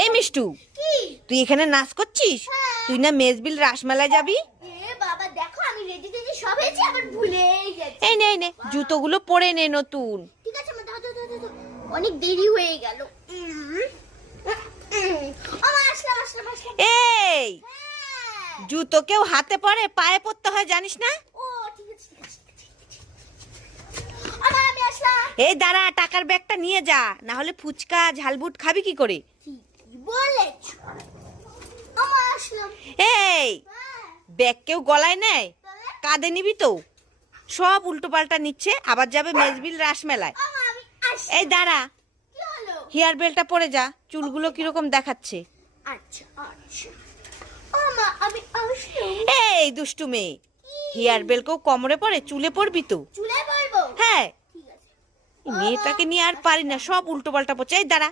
এই মিষ্টু, তুই এখানে নাচ করছিস? তুই না মেজবিল রাসমেলায় যাবি? বাবা দেখো আমি রেডি টেডি সব হয়েছি, আবার ভুলেই গেছি। এই নে জুতোগুলো পরে নে নতুন। ঠিক আছে মা, দাও অনেক দেরি হয়ে গেল। আসলাম। এই জুতো কেউ হাতে পরে, পায়ে পরতে হয় জানিস না? ও ঠিক আছে। আমি আসলাম। এই দাঁড়া, টাকার ব্যাগটা নিয়ে যা, না হলে ফুচকা ঝালবুট খাবি কি করে? ঠিকই বলেছ। আসলাম। এই ব্যাগ কেউ গলায় নেয়? কাঁধে নিবি তো? সব উল্টো পাল্টা নিচ্ছে, আবার যাবে মেজবিল রাসমেলায়। আমি আসলাম। এই দাঁড়া, কি হলো? হেয়ার বেলটা পরে যা, চুলগুলো কিরকম দেখাচ্ছে। আচ্ছা মা আমি আসলাম। এই দুষ্টু মেয়ে, হেয়ার বেল কেউ কোমরে পরে, চুলে পরবি তো? চুলে বলবো? হ্যাঁ, ঠিক আছে। এই মেয়েটাকে নিয়ে আর পারি না, সব উল্টো পাল্টা পড়ছে। এই দাঁড়া,